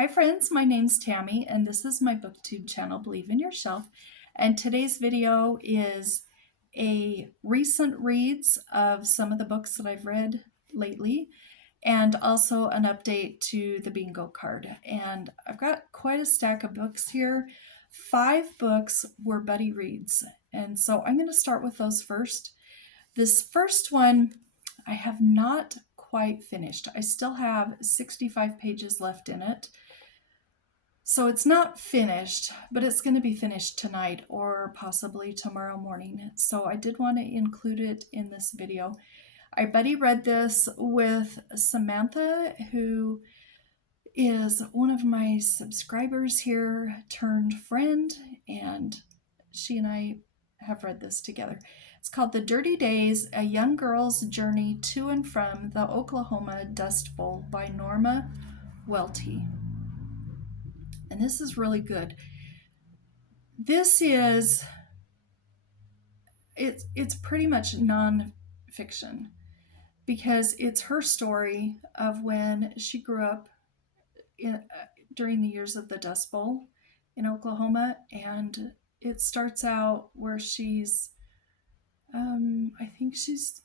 Hi friends, my name's Tammy and this is my booktube channel, Believe in Yourself. And today's video is a recent reads of some of the books that I've read lately and also an update to the bingo card. And I've got quite a stack of books here. 5 books were buddy reads. And so I'm going to start with those first. This first one I have not quite finished. I still have 65 pages left in it. So it's not finished, but it's going to be finished tonight or possibly tomorrow morning. So I did want to include it in this video. I buddy read this with Samantha, who is one of my subscribers here turned friend, and she and I have read this together. It's called The Dirty Days, A Young Girl's Journey to and from the Oklahoma Dust Bowl by Norma Welty. And this is really good. This is, it's pretty much non-fiction because it's her story of when she grew up during the years of the Dust Bowl in Oklahoma. And it starts out where she's, I think she's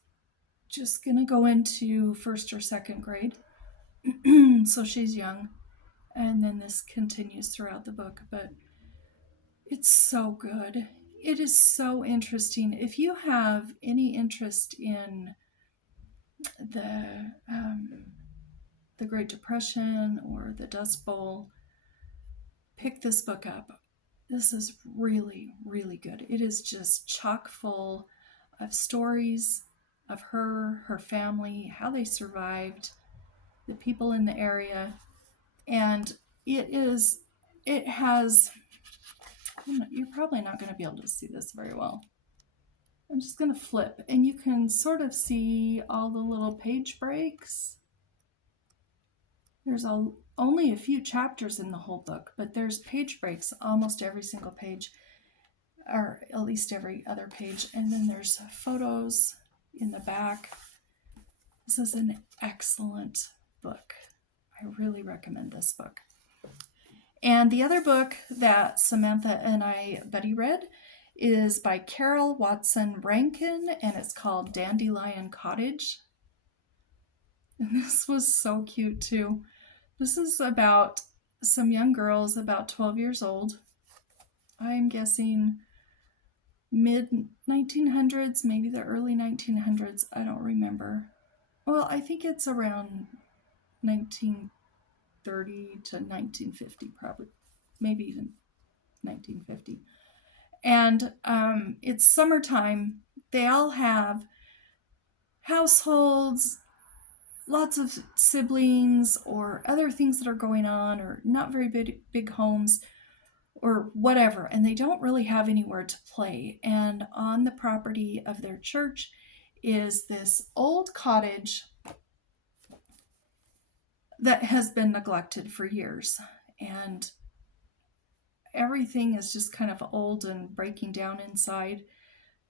just going to go into 1st or 2nd grade. So she's young. And then this continues throughout the book, but it's so good. It is so interesting. If you have any interest in the Great Depression or the Dust Bowl, pick this book up. This is really, really good. It is just chock full of stories of her family, how they survived, the people in the area, and it has, you're probably not going to be able to see this very well. I'm just going to flip, and you can sort of see all the little page breaks. There's only a few chapters in the whole book, but there's page breaks almost every single page, or at least every other page. And then there's photos in the back. This is an excellent book. I really recommend this book. And the other book that Samantha and I buddy read is by Carroll Watson Rankin, and it's called Dandelion Cottage. And this was so cute too. This is about some young girls about 12 years old. I'm guessing mid-1900s, maybe the early 1900s. I don't remember. Well, I think it's around 1930 to 1950, probably, maybe even 1950. And it's summertime. They all have households, lots of siblings or other things that are going on, or not very big homes or whatever, and they don't really have anywhere to play. And on the property of their church is this old cottage that has been neglected for years, and everything is just kind of old and breaking down inside.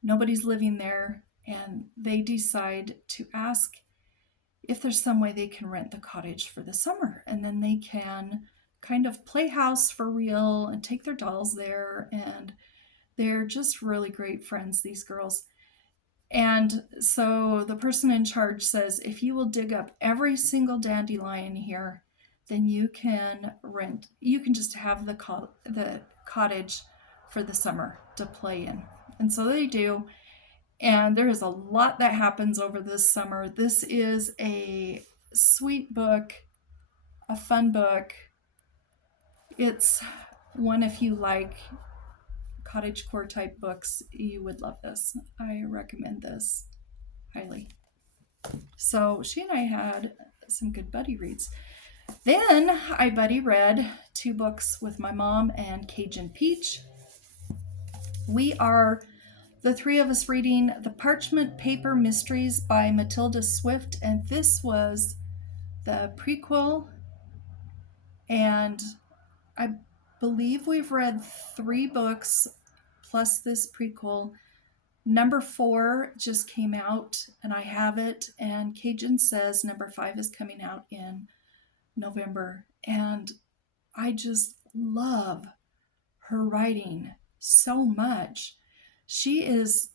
Nobody's living there, and they decide to ask if there's some way they can rent the cottage for the summer, and then they can kind of play house for real and take their dolls there. And they're just really great friends, these girls. And so the person in charge says, if you will dig up every single dandelion here, then you can just have the cottage for the summer to play in. And so they do. And there is a lot that happens over this summer. This is a sweet book, a fun book. It's one, if you like cottagecore type books, you would love this. I recommend this highly. So she and I had some good buddy reads. Then I buddy read 2 books with my mom and Cajun Peach. We are the 3 of us reading The Parchment Paper Mysteries by Matilda Swift, and this was the prequel, and I believe we've read 3 books plus this prequel. Number 4 just came out, and I have it, and Cajun says number 5 is coming out in November, and I just love her writing so much. She is,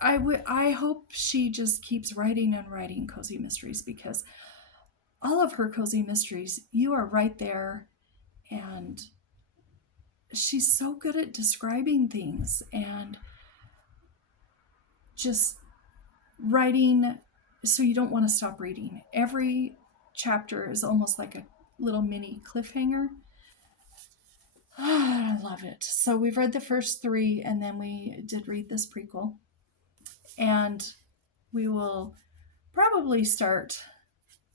I hope she just keeps writing and writing cozy mysteries, because all of her cozy mysteries, you are right there, and she's so good at describing things and just writing so you don't want to stop reading. Every chapter is almost like a little mini cliffhanger. I love it. So we've read the first 3, and then we did read this prequel. And we will probably start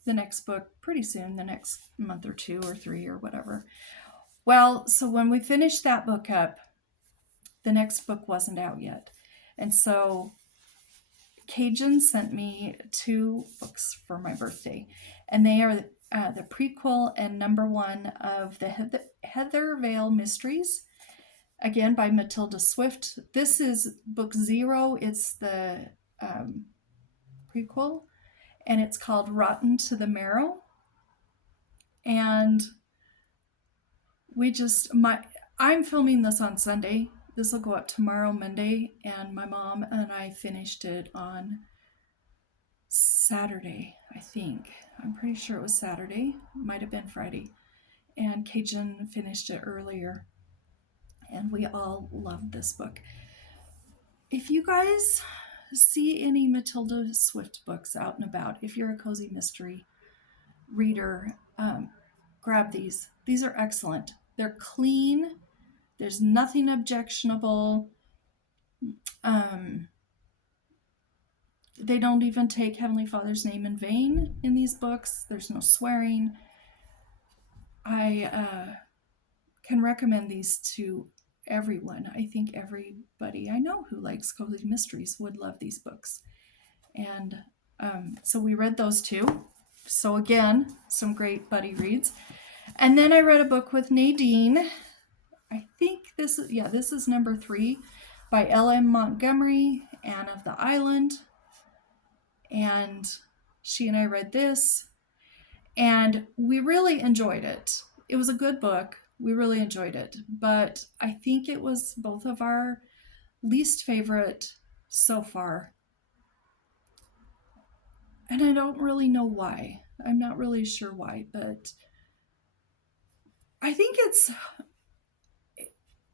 the next book pretty soon, the next month or 2 or 3 or whatever. Well, so when we finished that book up, the next book wasn't out yet. And so Cajun sent me 2 books for my birthday, and they are the prequel and number 1 of the Heather Vale Mysteries, again by Matilda Swift. This is book 0. It's the prequel, and it's called Rotten to the Marrow. And I'm filming this on Sunday. This will go up tomorrow, Monday, and my mom and I finished it on Saturday, I think. I'm pretty sure it was Saturday. Might have been Friday. And Cajun finished it earlier. And we all loved this book. If you guys see any Matilda Swift books out and about, if you're a cozy mystery reader, grab these. These are excellent. They're clean. There's nothing objectionable. They don't even take Heavenly Father's name in vain in these books. There's no swearing. I can recommend these to everyone. I think everybody I know who likes cozy mysteries would love these books. And so we read those 2. So again, some great buddy reads. And then I read a book with Nadine. I think this is number 3 by L.M. Montgomery, Anne of the Island. And she and I read this, and we really enjoyed it. It was a good book. We really enjoyed it, but I think it was both of our least favorite so far. And I don't really know why. I'm not really sure why, but I think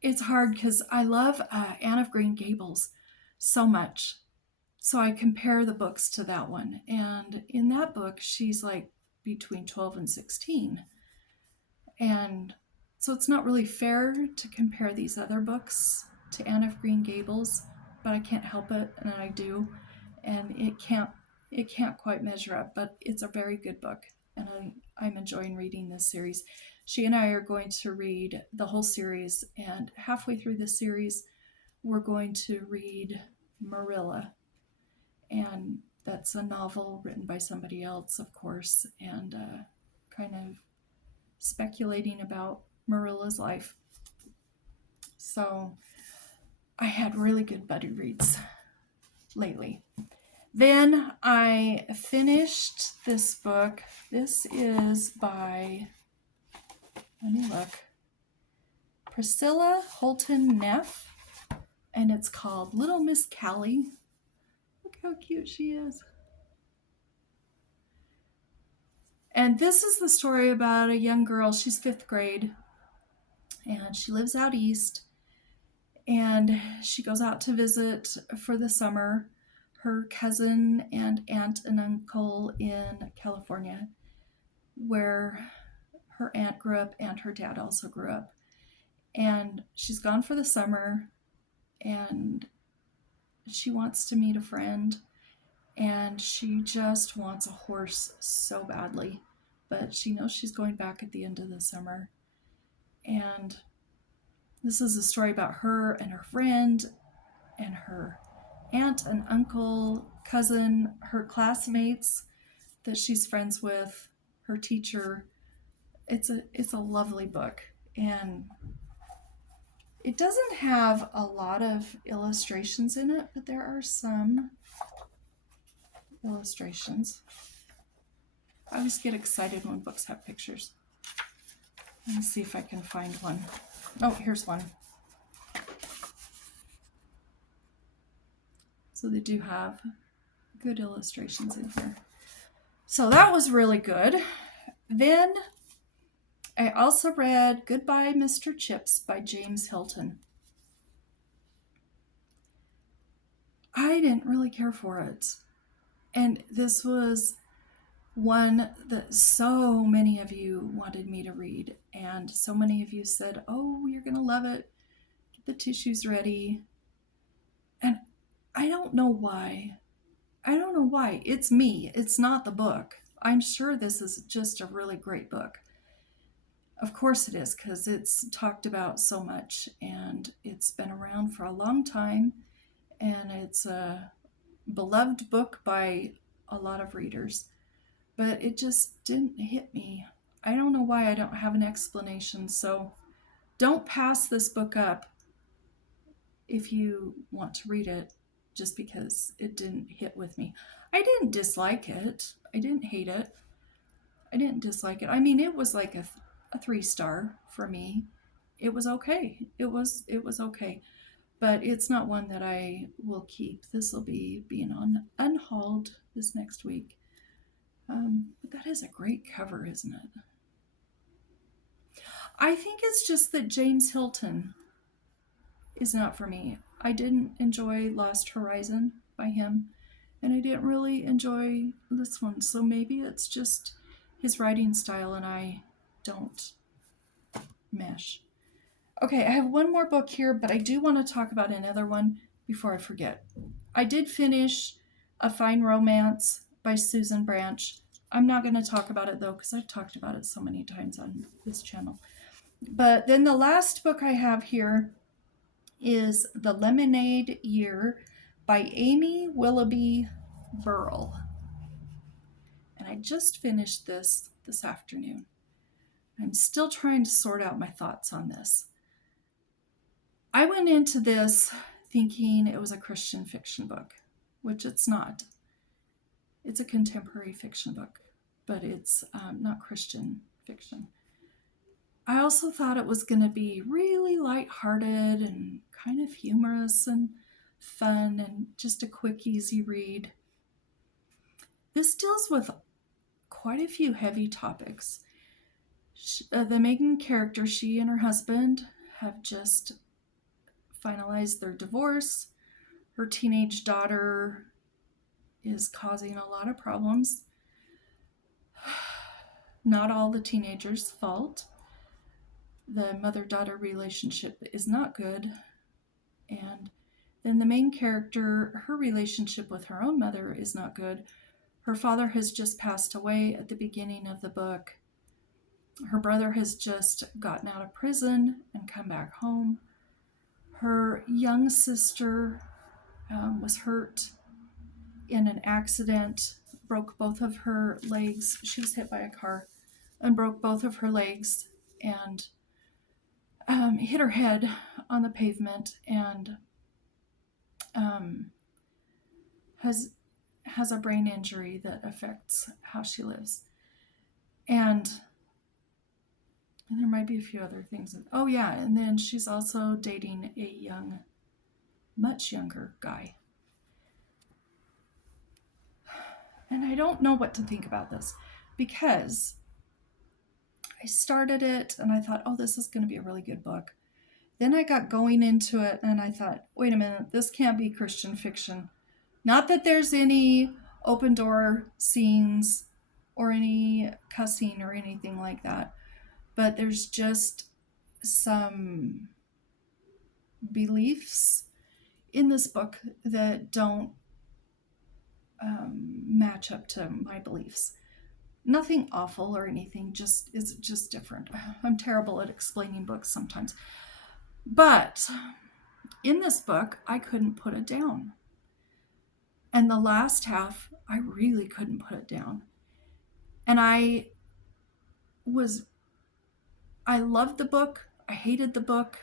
it's hard because I love Anne of Green Gables so much. So I compare the books to that one. And in that book, she's like between 12 and 16. And so it's not really fair to compare these other books to Anne of Green Gables, but I can't help it, and I do. And it can't quite measure up, but it's a very good book, and I'm enjoying reading this series. She and I are going to read the whole series, and halfway through the series, we're going to read Marilla. And that's a novel written by somebody else, of course, and kind of speculating about Marilla's life. So I had really good buddy reads lately. Then I finished this book. This is by, let me look, Priscilla, Holton, Neff, and it's called Little Miss Callie. Look how cute she is. And this is the story about a young girl. She's 5th grade, and she lives out east, and she goes out to visit for the summer her cousin and aunt and uncle in California, where her aunt grew up and her dad also grew up. And she's gone for the summer, and she wants to meet a friend, and she just wants a horse so badly, but she knows she's going back at the end of the summer. And this is a story about her and her friend and her aunt and uncle, cousin, her classmates that she's friends with, her teacher. It's a lovely book, and it doesn't have a lot of illustrations in it, but there are some illustrations. I always get excited when books have pictures. Let me see if I can find one. Oh, here's one. So they do have good illustrations in here. So that was really good. Then I also read Goodbye, Mr. Chips by James Hilton. I didn't really care for it. And this was one that so many of you wanted me to read. And so many of you said, oh, you're going to love it. Get the tissues ready. And I don't know why. It's me. It's not the book. I'm sure this is just a really great book. Of course it is, because it's talked about so much and it's been around for a long time, and it's a beloved book by a lot of readers, but it just didn't hit me. I don't know why. I don't have an explanation. So don't pass this book up if you want to read it just because it didn't hit with me. I didn't dislike it. I didn't hate it. I didn't dislike it. I mean, it was like a 3-star for me. It was okay. It was okay. But it's not one that I will keep. This will be being on unhauled this next week. But that is a great cover, isn't it? I think it's just that James Hilton is not for me. I didn't enjoy Lost Horizon by him, and I didn't really enjoy this one. So maybe it's just his writing style and I don't mesh. Okay, I have one more book here, but I do want to talk about another one before I forget. I did finish A Fine Romance by Susan Branch. I'm not going to talk about it though, because I've talked about it so many times on this channel. But then the last book I have here is The Lemonade Year by Amy Willoughby-Burle. And I just finished this afternoon. I'm still trying to sort out my thoughts on this. I went into this thinking it was a Christian fiction book, which it's not. It's a contemporary fiction book, but it's not Christian fiction. I also thought it was going to be really lighthearted and kind of humorous and fun and just a quick, easy read. This deals with quite a few heavy topics. The main character, she and her husband have just finalized their divorce. Her teenage daughter is causing a lot of problems. Not all the teenagers' fault. The mother-daughter relationship is not good. And then the main character, her relationship with her own mother is not good. Her father has just passed away at the beginning of the book. Her brother has just gotten out of prison and come back home. Her young sister was hurt in an accident, broke both of her legs. She was hit by a car and broke both of her legs and hit her head on the pavement and has a brain injury that affects how she lives. And there might be a few other things. Oh yeah, and then she's also dating a much younger guy. And I don't know what to think about this because I started it and I thought, oh, this is going to be a really good book. Then I got going into it and I thought, wait a minute, this can't be Christian fiction. Not that there's any open door scenes or any cussing or anything like that, but there's just some beliefs in this book that don't match up to my beliefs. Nothing awful or anything, it's just different. I'm terrible at explaining books sometimes. But in this book, I couldn't put it down. And the last half, I really couldn't put it down. And I loved the book. I hated the book.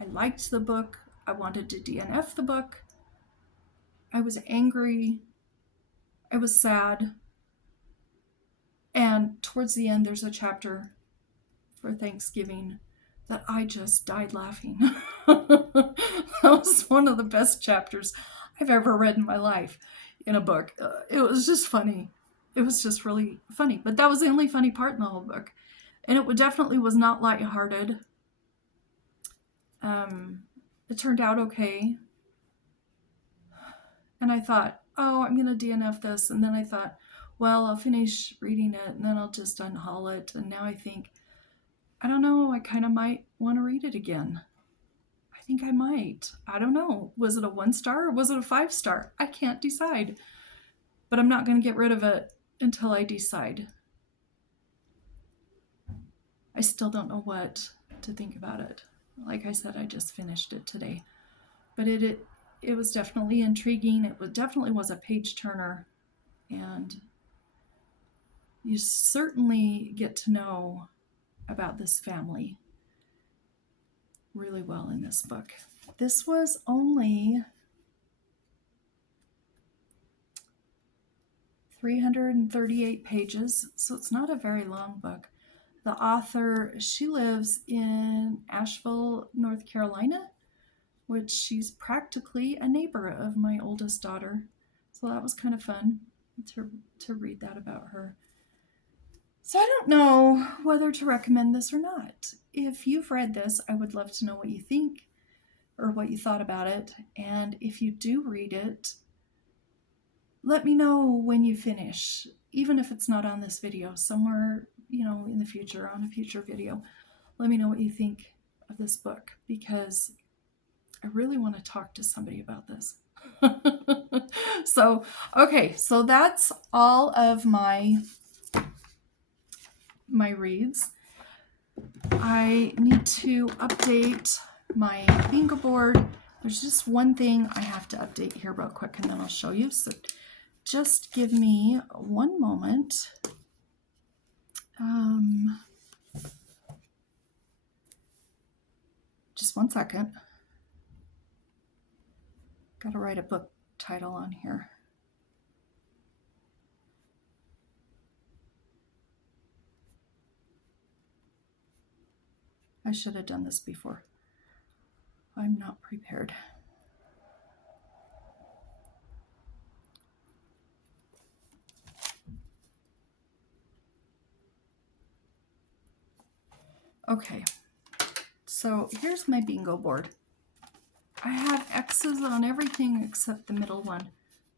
I liked the book. I wanted to DNF the book. I was angry. I was sad. And towards the end, there's a chapter for Thanksgiving that I just died laughing. That was one of the best chapters I've ever read in my life in a book. It was just funny. It was just really funny. But that was the only funny part in the whole book. And it definitely was not lighthearted. It turned out okay. And I thought, oh, I'm going to DNF this. And then I thought, well, I'll finish reading it and then I'll just unhaul it. And now I think, I don't know, I kind of might want to read it again. I think I might. I don't know. Was it a 1-star or was it a 5-star? I can't decide. But I'm not going to get rid of it until I decide. I still don't know what to think about it. Like I said, I just finished it today. But it was definitely intriguing. It definitely was a page turner. And you certainly get to know about this family really well in this book. This was only 338 pages, so it's not a very long book. The author, she lives in Asheville, North Carolina, which she's practically a neighbor of my oldest daughter. So that was kind of fun to read that about her. So I don't know whether to recommend this or not. If you've read this, I would love to know what you think or what you thought about it. And if you do read it, let me know when you finish, even if it's not on this video, somewhere, in the future, on a future video. Let me know what you think of this book, because I really want to talk to somebody about this. So that's all of my reads. I need to update my bingo board. There's just one thing I have to update here real quick, and then I'll show you. So just give me one moment. Just 1 second. Got to write a book title on here. I should have done this before. I'm not prepared. Okay, so here's my bingo board. I have X's on everything except the middle one,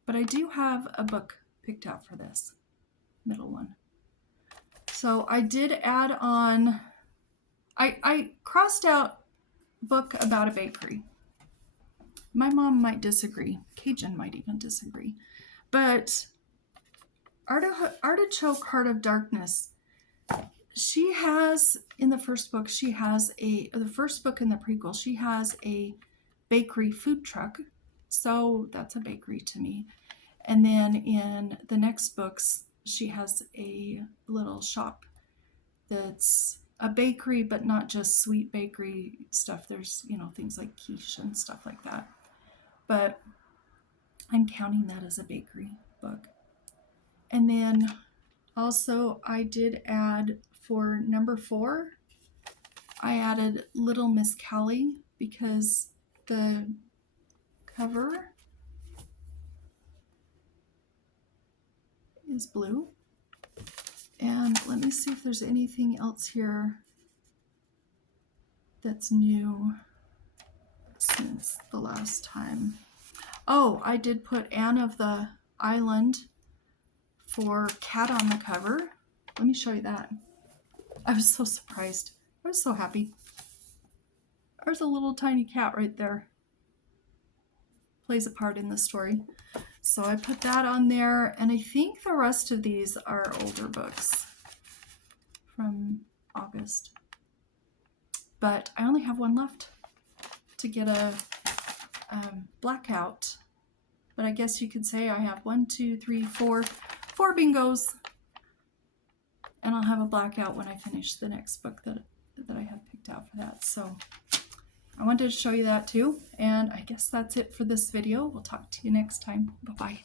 but I do have a book picked out for this middle one. So I did add on, I crossed out book about a bakery. My mom might disagree. Cajun might even disagree. But Artichoke, Heart of Darkness, she has, in the first book, the first book in the prequel, she has a bakery food truck. So that's a bakery to me. And then in the next books, she has a little shop that's a bakery, but not just sweet bakery stuff. There's, things like quiche and stuff like that. But I'm counting that as a bakery book. And then also I did add, for number 4, I added Little Miss Callie, because the cover is blue. And let me see if there's anything else here that's new since the last time. Oh, I did put Anne of the Island for cat on the cover. Let me show you that. I was so surprised. I was so happy. There's a little tiny cat right there. Plays a part in the story. So I put that on there, and I think the rest of these are older books from August. But I only have one left to get a blackout. But I guess you could say I have 4 bingos. And I'll have a blackout when I finish the next book that I have picked out for that. So I wanted to show you that too. And I guess that's it for this video. We'll talk to you next time. Bye-bye.